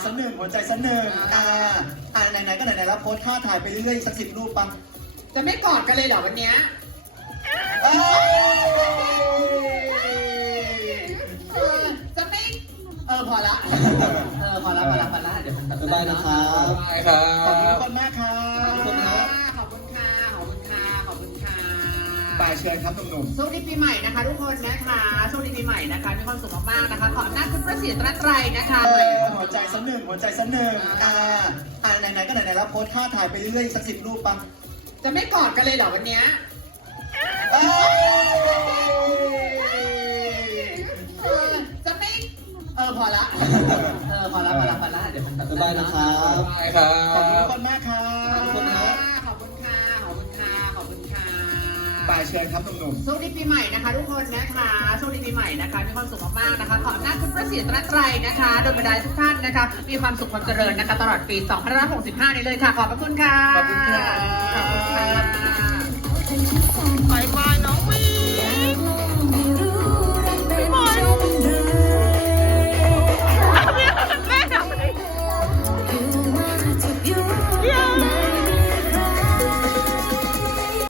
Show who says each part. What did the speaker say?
Speaker 1: สักหนึ่งหัวใจสักหนึ่งไหนๆก็ไหนๆแล้วโพสท่าถ่ายไปเรื่อยๆสัก10 รูปปะ
Speaker 2: จะไม่กอดกันเลยเหรอวันเนี้ย จะไม่พอละพอละเดี๋ยวผมตัด
Speaker 1: บ๊ายบายนะครับ
Speaker 3: ใช่ครับ
Speaker 1: ขอบคุณทุกคนมากครั
Speaker 2: ขอบคุณ
Speaker 1: บ
Speaker 2: ค่ะขอบคุณค่ะขอบคุณค่ะขอบคุณค่ะ
Speaker 1: ไปเชิญครับหนุ่ม
Speaker 2: โชคดีปีใหม่นะคะทุกคนนะคะโชคดีปีใหม่นะคะมีความสุขมากๆนะคะขออำนาจคุณพระศรีรัตนตรัยนะคะ
Speaker 1: หัวใจสักหนึ่งหัวใจสักหนึ่งไหนๆก็ไหนๆแล้วโพสท่าถ่ายไปเรื่อยๆสัก10 รูปปะ
Speaker 2: จะไม่กอดกันเลยเหรอวันเนี้ย จะไม่พอละพอละเดี๋ยวผมตัด
Speaker 1: บ๊ายบายนะครับ
Speaker 3: ใช่ครับ
Speaker 1: ขอบคุณทุกคนมากครั
Speaker 2: ขอบคุณ
Speaker 1: บ
Speaker 2: ค่ะขอบคุณค่ะขอบคุณค่ะขอบคุณค่ะ
Speaker 1: ไปเชิญครับหนุ่ม
Speaker 2: โชคดีปีใหม่นะคะทุกคนนะคะโชคดีปีใหม่นะคะมีความสุขมากๆนะคะขออำนาจคุณพระศรีรัตนตรัยนะคะโดยบรรดาทุกท่านนะคะมีความสุขความเจริญนะคะตลอดปี 2565 นี้เลยค่ะขอบพระคุณค่ะ
Speaker 3: ขอบคุณ